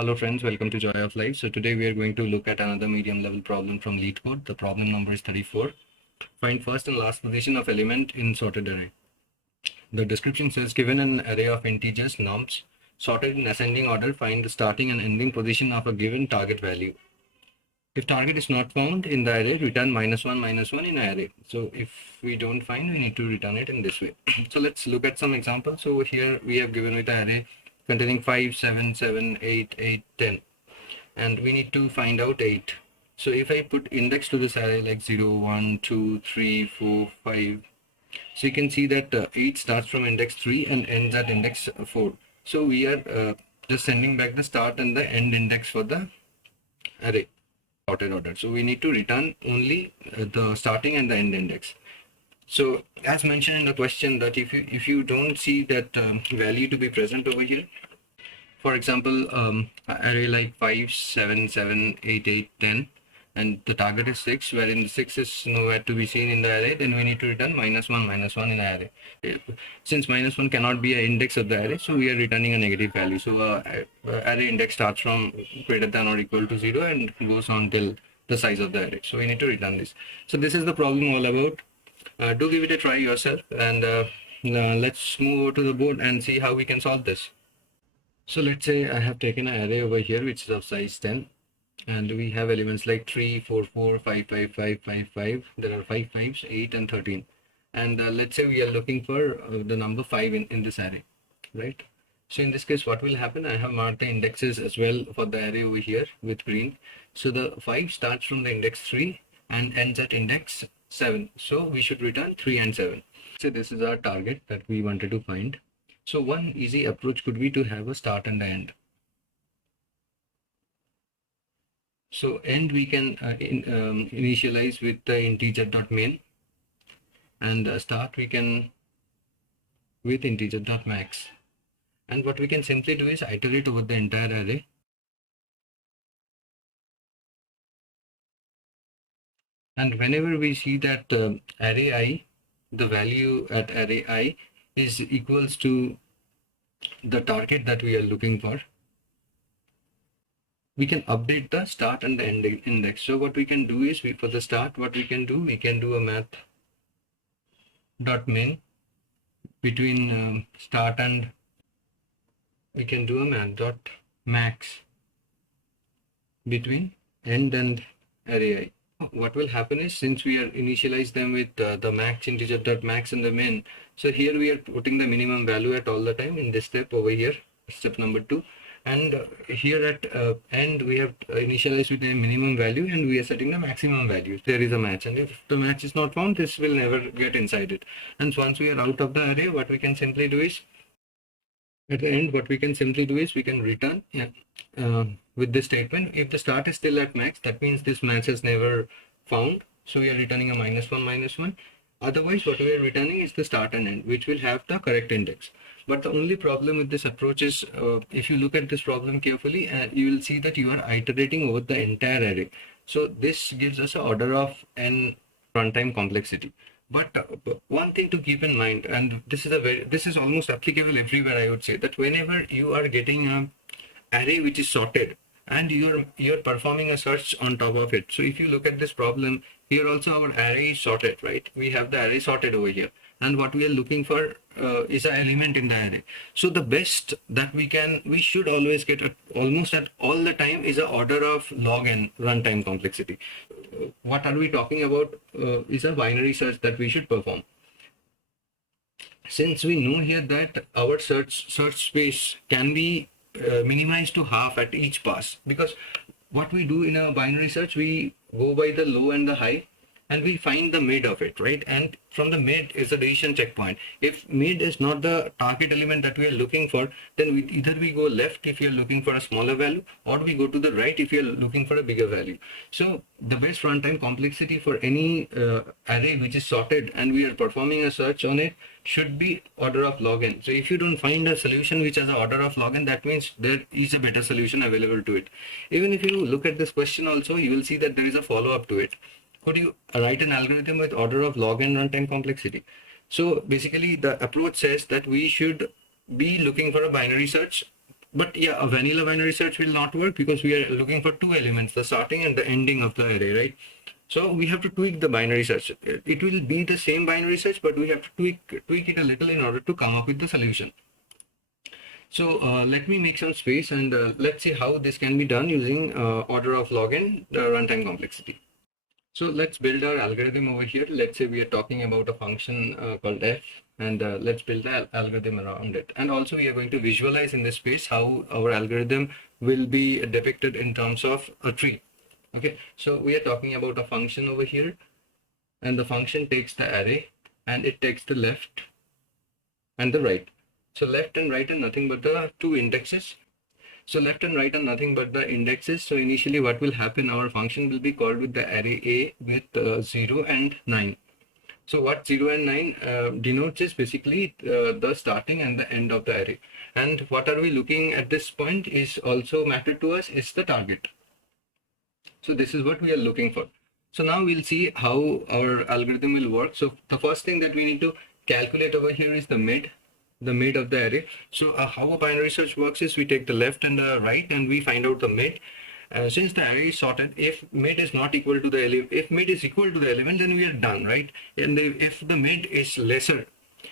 Hello friends, welcome to Joy of Life. So today we are going to look at another medium level problem from Leetcode. The problem number is 34. Find first and last position of element in sorted array. The description says given an array of integers nums sorted in ascending order, find the starting and ending position of a given target value. If target is not found in the array, return -1 in array. So if we don't find, we need to return it in this way. So let's look at some examples. So here we have given with the array containing 5, 7, 7, 8, 8, 10. And we need to find out 8. So if I put index to this array like 0, 1, 2, 3, 4, 5, so you can see that 8 starts from index 3 and ends at index 4. So we are just sending back the start and the end index for the array sorted order. So we need to return only the starting and the end index. So as mentioned in the question, that if you don't see that value to be present over here, for example, array like 5, 7, 7, 8, 8, 10, and the target is 6, wherein the 6 is nowhere to be seen in the array, then we need to return -1 in the array. Since -1 cannot be an index of the array, so we are returning a negative value. So array index starts from greater than or equal to 0 and goes on till the size of the array. So we need to return this. So this is the problem all about. Do give it a try yourself, and let's move over to the board and see how we can solve this. So let's say I have taken an array over here which is of size 10, and we have elements like 3, 4, 4, 5, 5, 5, 5, 5. There are 5 5s, 8 and 13. And let's say we are looking for the number 5 in this array, right? So in this case, what will happen? I have marked the indexes as well for the array over here with green. So the 5 starts from the index 3 and ends at index 7. So we should return 3 and 7. So this is our target that we wanted to find. So one easy approach could be to have a start and an end. So end we can initialize with the integer.main, and start we can with integer.max. And what we can simply do is iterate over the entire array. And whenever we see that array I, the value at array I is equals to the target that we are looking for, we can update the start and the end index. So what we can do is, for the start, what we can do a math.main between start, and we can do a math.max between end and array I. What will happen is, since we are initialize them with the max integer.max and the min, so here we are putting the minimum value at all the time in this step over here, step number 2. And here at end we have initialized with a minimum value, and we are setting the maximum value. There is a match, and if the match is not found, this will never get inside it. And so once we are out of the array, what we can simply do is, at the end, what we can simply do is we can return with this statement. If the start is still at max, that means this match is never found. So we are returning a -1. Otherwise, what we are returning is the start and end, which will have the correct index. But the only problem with this approach is, if you look at this problem carefully, you will see that you are iterating over the entire array. So this gives us an order of n runtime complexity. But one thing to keep in mind, and this is almost applicable everywhere, I would say, that whenever you are getting an array which is sorted, and you're performing a search on top of it. So if you look at this problem, here also our array is sorted, right? We have the array sorted over here, and what we are looking for is an element in the array. So the best that we should always get almost at all the time is an order of log n runtime complexity. What are we talking about? Is a binary search that we should perform. Since we know here that our search space can be minimized to half at each pass, because what we do in a binary search, we go by the low and the high, and we find the mid of it, right? And from the mid is the decision checkpoint. If mid is not the target element that we are looking for, then either we go left if you're looking for a smaller value, or we go to the right if you're looking for a bigger value. So the best runtime complexity for any array which is sorted and we are performing a search on it should be order of log n. So if you don't find a solution which has an order of log n, that means there is a better solution available to it. Even if you look at this question also, you will see that there is a follow-up to it. Could you write an algorithm with order of log n runtime complexity? So basically the approach says that we should be looking for a binary search but yeah, a vanilla binary search will not work because we are looking for two elements, the starting and the ending of the array, right? So we have to tweak the binary search. It will be the same binary search, but we have to tweak it a little in order to come up with the solution. So let me make some space and let's see how this can be done using order of log n runtime complexity. So let's build our algorithm over here. Let's say we are talking about a function called f, and let's build the algorithm around it. And also we are going to visualize in this space how our algorithm will be depicted in terms of a tree. Okay, so we are talking about a function over here, and the function takes the array and it takes the left and the right. So left and right are nothing but the two indexes. So left and right are nothing but the indexes. So initially what will happen, our function will be called with the array A with 0 and 9. So what 0 and 9 denotes is basically the starting and the end of the array. And what are we looking at this point is also mattered to us is the target. So this is what we are looking for. So now we'll see how our algorithm will work. So the first thing that we need to calculate over here is the mid of the array. So how a binary search works is we take the left and the right and we find out the mid. Since the array is sorted, if mid is not equal to the if mid is equal to the element, then we are done, right? And if the mid is lesser,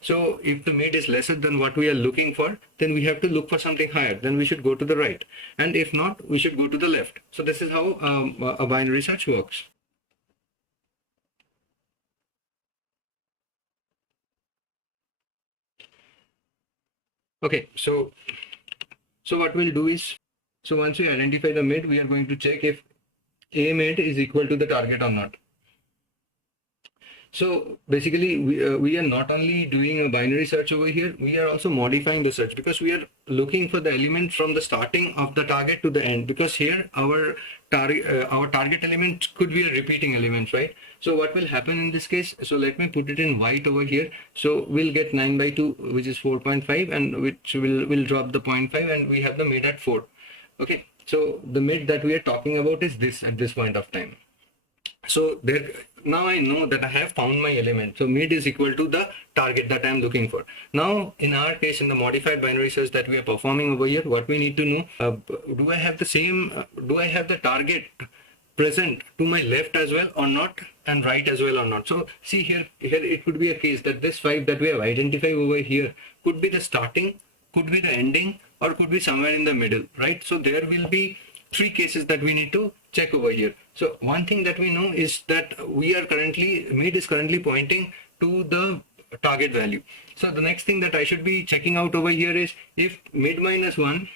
so if the mid is lesser than what we are looking for, then we have to look for something higher. Then we should go to the right, and if not, we should go to the left. So this is how a binary search works. Okay, so what we'll do is, so once we identify the mid, we are going to check if a mid is equal to the target or not. So basically, we are not only doing a binary search over here, we are also modifying the search because we are looking for the element from the starting of the target to the end, because here our target element could be a repeating element, right? So what will happen in this case? So let me put it in white over here. So we'll get 9 by 2, which is 4.5, and which will drop the 0.5, and we have the mid at 4. Okay, so the mid that we are talking about is this at this point of time. So there, now I know that I have found my element. So mid is equal to the target that I am looking for. Now, in our case, in the modified binary search that we are performing over here, what we need to know, do I have the same, do I have the target present to my left as well or not, and right as well or not? So see here it could be a case that this 5 that we have identified over here could be the starting, could be the ending, or could be somewhere in the middle, right? So there will be 3 cases that we need to check over here. So one thing that we know is that mid is currently pointing to the target value. So the next thing that I should be checking out over here is if mid minus 1.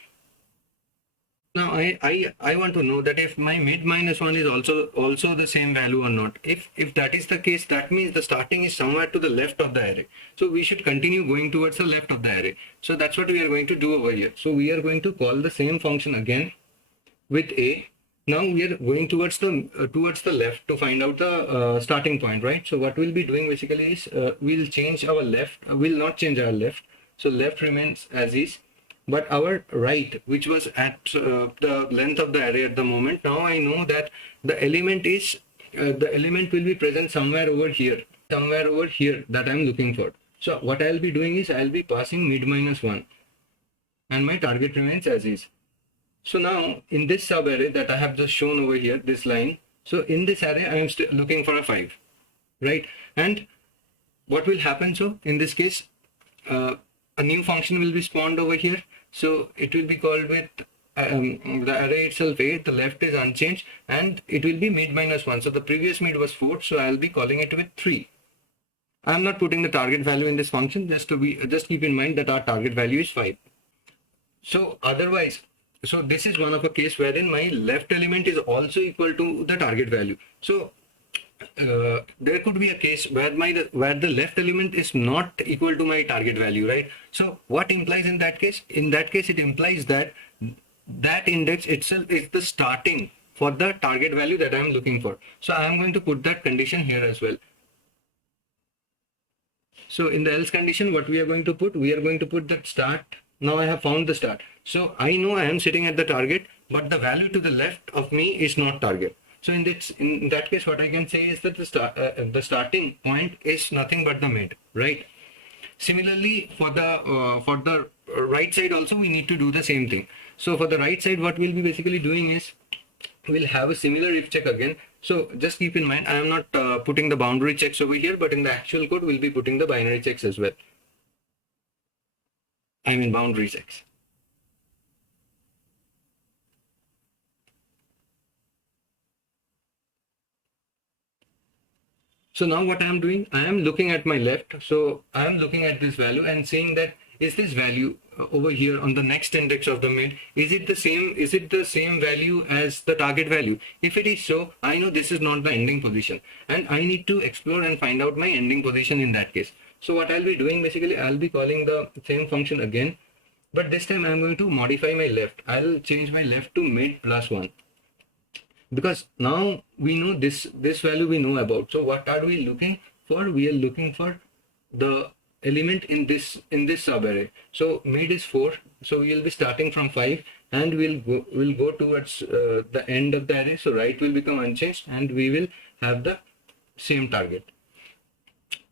Now I want to know that if my mid minus 1 is also the same value or not. If that is the case, that means the starting is somewhere to the left of the array. So we should continue going towards the left of the array. So that's what we are going to do over here. So we are going to call the same function again with a. Now we are going towards the left to find out the starting point, right? So what we'll be doing basically is we'll change our left. We'll not change our left. So left remains as is, but our right, which was at the length of the array at the moment, now I know that the element will be present somewhere over here that I'm looking for. So what I'll be doing is I'll be passing mid minus 1, and my target remains as is. So now in this sub-array that I have just shown over here, this line, so in this array I am still looking for a 5, right? And what will happen? So in this case, a new function will be spawned over here. So it will be called with the array itself a, the left is unchanged, and it will be mid minus 1. So the previous mid was 4, so I'll be calling it with 3. I'm not putting the target value in this function, just keep in mind that our target value is 5. So otherwise, so this is one of a case wherein my left element is also equal to the target value. So there could be a case where the left element is not equal to my target value, right? So what implies in that case? In that case, it implies that that index itself is the starting for the target value that I am looking for. So I am going to put that condition here as well. So in the else condition, what we are going to put? We are going to put that start. Now I have found the start. So I know I am sitting at the target, but the value to the left of me is not target. So in that case, what I can say is that the starting point is nothing but the mid, right? Similarly, for the right side also we need to do the same thing. So for the right side, what we'll be basically doing is we'll have a similar if check again. So just keep in mind, I am not putting the boundary checks over here, but in the actual code, we'll be putting the binary checks as well. I mean boundary checks. So now what I am doing, I am looking at my left. So I am looking at this value and saying that is this value over here on the next index of the mid, is it the same value as the target value? If it is so, I know this is not the ending position and I need to explore and find out my ending position in that case. So what I'll be doing, basically I'll be calling the same function again, but this time I'm going to modify my left. I'll change my left to mid plus 1. Because now we know this value we know about. So what are we looking for? We are looking for the element in this subarray. So mid is 4, so we'll be starting from 5 and we'll go towards the end of the array. So right will become unchanged and we will have the same target.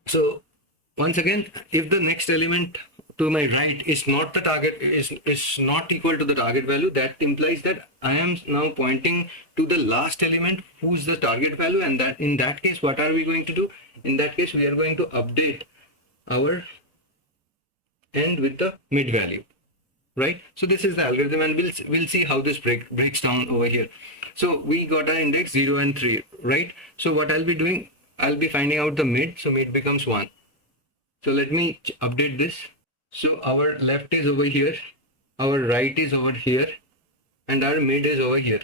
So once again, if the next element to my right is not the target, is not equal to the target value, that implies that I am now pointing to the last element who's the target value, and that in that case, what are we going to do? In that case, we are going to update our end with the mid value, right? So this is the algorithm, and we'll see how this breaks down over here. So we got our index 0 and 3, right? So what I'll be doing, I'll be finding out the mid. So mid becomes 1. So let me update this. So our left is over here, our right is over here, and our mid is over here.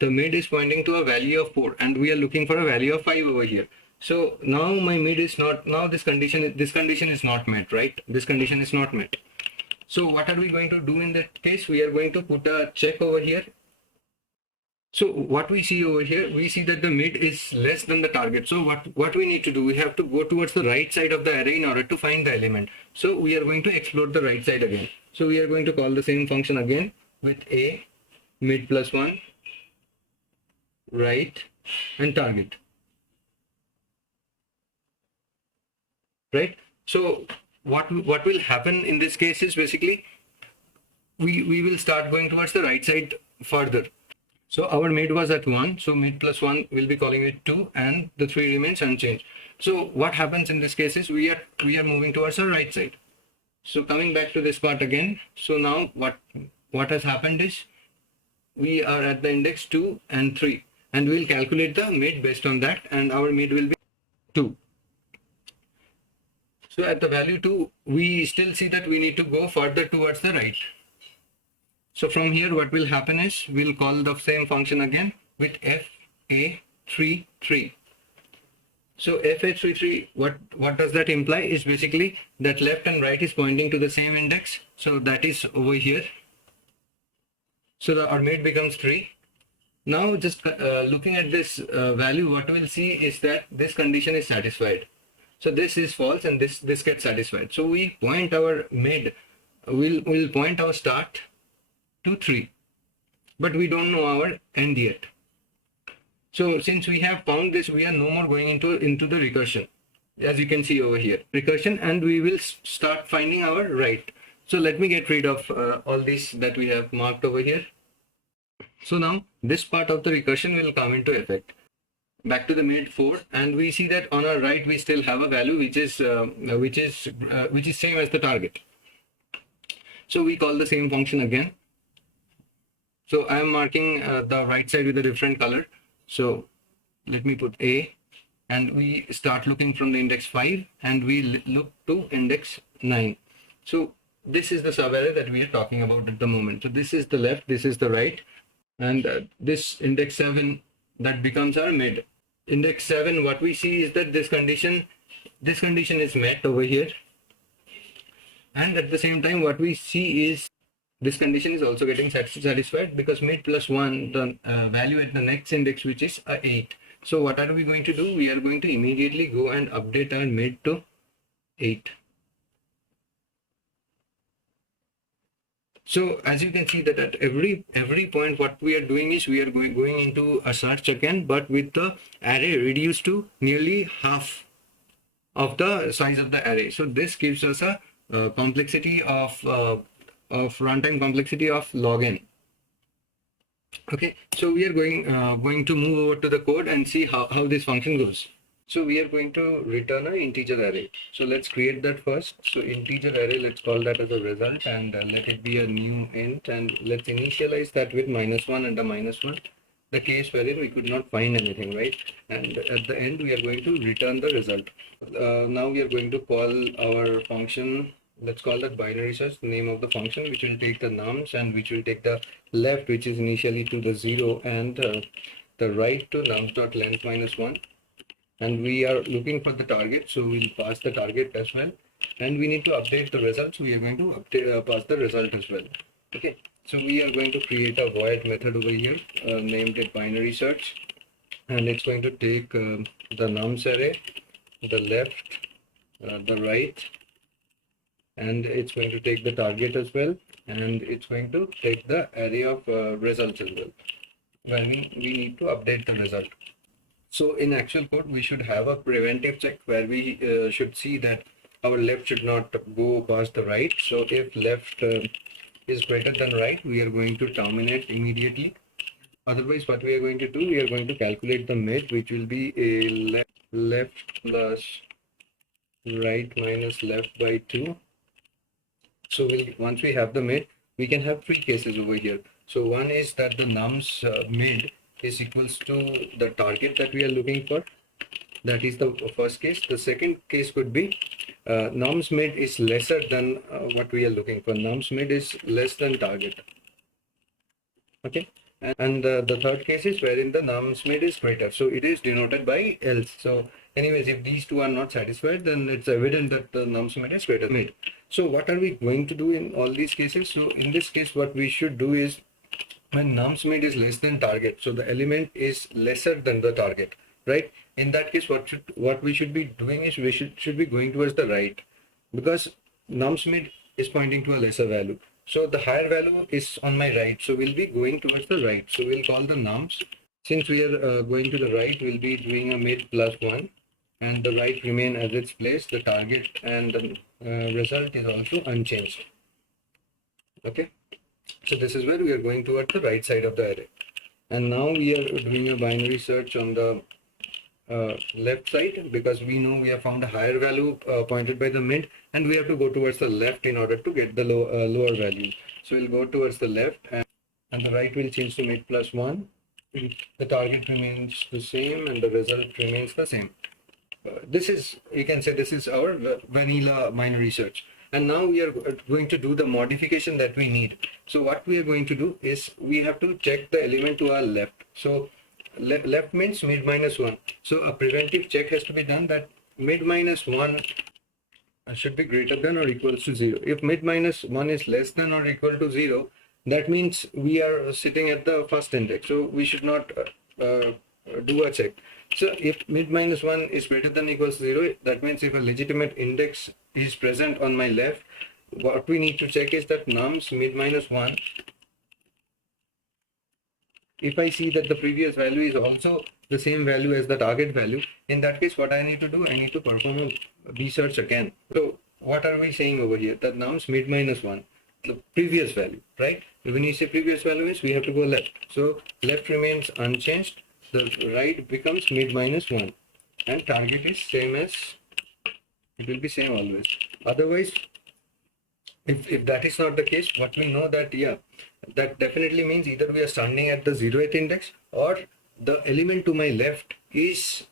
The mid is pointing to a value of 4 and we are looking for a value of 5 over here. So now my mid is not, now this condition is not met, right? This condition is not met. So what are we going to do in that case? We are going to put a check over here. So what we see over here, we see that the mid is less than the target. So what we need to do, we have to go towards the right side of the array in order to find the element. So we are going to explore the right side again. So we are going to call the same function again with a, mid plus 1, right, and target. Right? So what will happen in this case is basically we will start going towards the right side further. So our mid was at 1, so mid plus 1 will be calling it 2 and the 3 remains unchanged. So what happens in this case is we are moving towards the right side. So coming back to this part again, so now what has happened is we are at the index 2 and 3 and we'll calculate the mid based on that, and our mid will be 2. So at the value 2, we still see that we need to go further towards the right. So from here, what will happen is we'll call the same function again with fa33. So fa33, what does that imply is basically that left and right is pointing to the same index. So that is over here. So our mid becomes 3. Now just looking at this value, what we'll see is that this condition is satisfied. So this is false and this gets satisfied. So we point our mid, we'll point our start to 3, but we don't know our end yet. So since we have found this, we are no more going into the recursion, as you can see over here, recursion, and we will start finding our right. So let me get rid of all these that we have marked over here. So now this part of the recursion will come into effect. Back to the mid 4, and we see that on our right we still have a value which is same as the target. So we call the same function again. So I am marking the right side with a different color. So let me put a, and we start looking from the index 5 and we look to index 9. So this is the subarray that we are talking about at the moment. So this is the left, this is the right, and this index 7, that becomes our mid. Index 7, what we see is that this condition is met over here, and at the same time what we see is this condition is also getting satisfied because mid plus 1, the value at the next index, which is 8. So what are we going to do? We are going to immediately go and update our mid to 8. So as you can see that at every point, what we are doing is we are going into a search again, but with the array reduced to nearly half of the size of the array. So this gives us a complexity of runtime complexity of log n. Okay, so we are going to move over to the code and see how this function goes. So we are going to return an integer array. So let's create that first. So integer array, let's call that as a result, and let it be a new int, and let's initialize that with -1 and a -1. The case wherein we could not find anything, right? And at the end, we are going to return the result. Now we are going to call our function. Let's call that binary search, the name of the function, which will take the nums and which will take the left, which is initially to the 0, and the right to nums.length -1. And we are looking for the target, so we'll pass the target as well. And we need to update the results. We are going to update, pass the result as well. Okay, so we are going to create a void method over here, named it binary search, and it's going to take the nums array, the left, the right, and it's going to take the target as well, and it's going to take the array of results as well, where we need to update the result. So in actual code, we should have a preventive check where we should see that our left should not go past the right. So if left is greater than right, we are going to terminate immediately. Otherwise, what we are going to do, we are going to calculate the mid, which will be a left plus right minus left by 2. So once we have the mid, we can have three cases over here. So one is that the nums mid is equals to the target that we are looking for. That is the first case. The second case could be nums mid is lesser than what we are looking for. Nums mid is less than target. Okay. And the third case is wherein the nums mid is greater. So it is denoted by else. So anyways, if these two are not satisfied, then it's evident that the nums mid is greater than mid. So what are we going to do in all these cases? So in this case, what we should do is when nums mid is less than target, so the element is lesser than the target, right? In that case, what we should be doing is we should be going towards the right, because nums mid is pointing to a lesser value. So the higher value is on my right, so we'll be going towards the right. So we'll call the nums. Since we are going to the right, we'll be doing a mid plus 1, and the right remain as its place. The target and the result is also unchanged. Okay. So this is where we are going towards the right side of the array. And now we are doing a binary search on the left side, because we know we have found a higher value pointed by the mid, and we have to go towards the left in order to get the lower value. So we'll go towards the left, and the right will change to mid plus 1. The target remains the same and the result remains the same. This is, you can say, this is our vanilla binary search. And now we are going to do the modification that we need. So what we are going to do is we have to check the element to our left. So left means mid minus 1. So a preventive check has to be done that mid minus 1 should be greater than or equals to 0. If mid minus 1 is less than or equal to 0, that means we are sitting at the first index. So we should not do a check. So if mid minus 1 is greater than or equals to 0, that means if a legitimate index is present on my left, what we need to check is that nums mid minus 1. If I see that the previous value is also the same value as the target value, in that case, what I need to do, I need to perform a B search again. So what are we saying over here? That nums mid minus 1, the previous value, right? When you say previous value is, we have to go left. So left remains unchanged. The right becomes mid minus 1, and target is same as, it will be same always. Otherwise, if that is not the case, what we know that, yeah, that definitely means either we are standing at the 0th index, or the element to my left is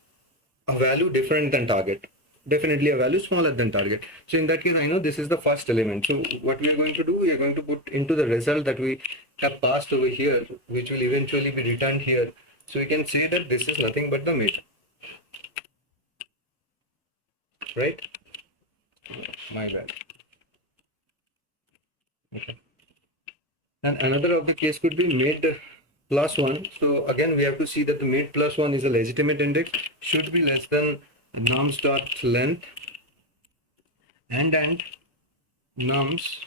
a value different than target, definitely a value smaller than target. So in that case, I know this is the first element. So what we are going to do, we are going to put into the result that we have passed over here, which will eventually be returned here. So we can say that this is nothing but the mid, right? My bad. Okay. And another of the case could be mid plus 1. So again, we have to see that the mid plus 1 is a legitimate index, should be less than nums dot length, and nums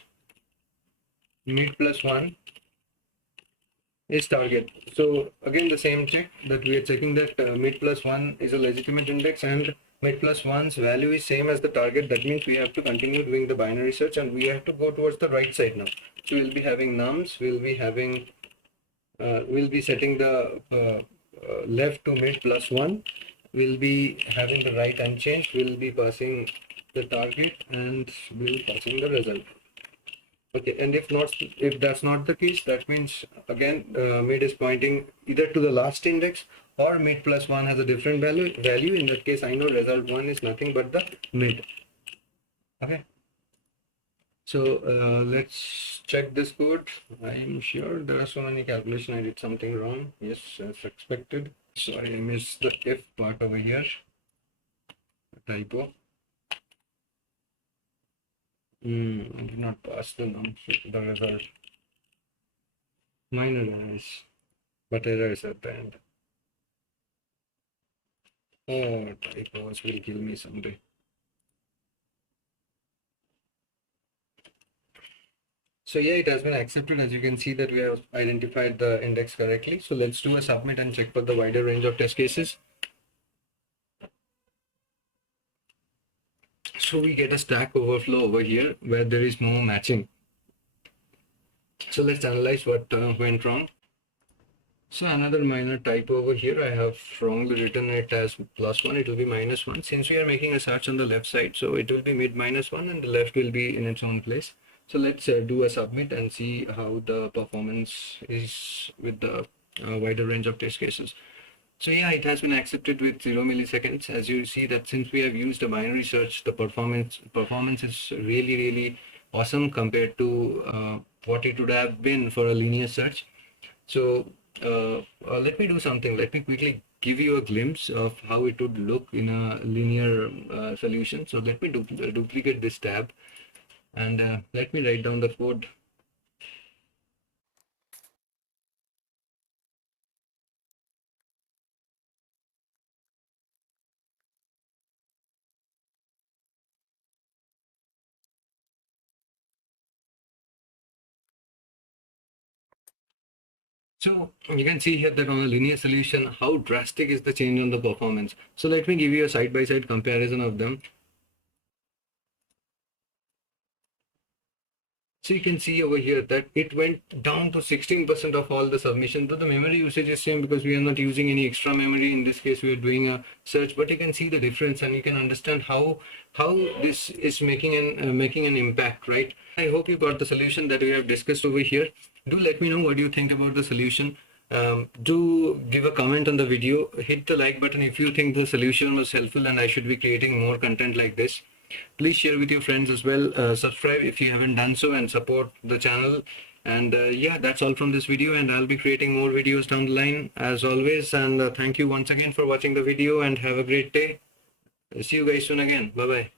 mid plus 1 is target. So again, the same check that we are checking that mid plus 1 is a legitimate index, and mid plus 1's value is same as the target. That means we have to continue doing the binary search and we have to go towards the right side now. So we'll be having nums, we'll be setting the left to mid plus 1. We'll be having the right unchanged. We'll be passing the target and we'll be passing the result. Okay, and if that's not the case, that means again mid is pointing either to the last index or mid plus 1 has a different value. In that case, I know result 1 is nothing but the mid. Okay, so let's check this code. I am sure there are so many calculations. I did something wrong. Yes, as expected. Sorry, I missed the if part over here. Typo. I did not pass the result. Minor errors, but errors at the end. Oh, typos will kill me someday. So yeah, it has been accepted. As you can see that we have identified the index correctly. So let's do a submit and check for the wider range of test cases. So we get a stack overflow over here where there is no matching. So let's analyze what went wrong. So another minor typo over here. I have wrongly written it as +1. It will be -1. Since we are making a search on the left side, so it will be mid -1 and the left will be in its own place. So let's do a submit and see how the performance is with the wider range of test cases. So yeah, it has been accepted with 0 milliseconds. As you see that since we have used a binary search, the performance is really awesome compared to what it would have been for a linear search. So let me do something. Let me quickly give you a glimpse of how it would look in a linear solution. So let me duplicate this tab and let me write down the code. So you can see here that on a linear solution, how drastic is the change on the performance. So let me give you a side-by-side comparison of them. So you can see over here that it went down to 16% of all the submission. Though the memory usage is same because we are not using any extra memory. In this case, we are doing a search, but you can see the difference and you can understand how this is making an impact, right? I hope you got the solution that we have discussed over here. Do let me know what you think about the solution. Do give a comment on the video. Hit the like button if you think the solution was helpful and I should be creating more content like this. Please share with your friends as well. Subscribe if you haven't done so and support the channel. And yeah, that's all from this video, and I'll be creating more videos down the line as always. And thank you once again for watching the video and have a great day. See you guys soon again. Bye bye.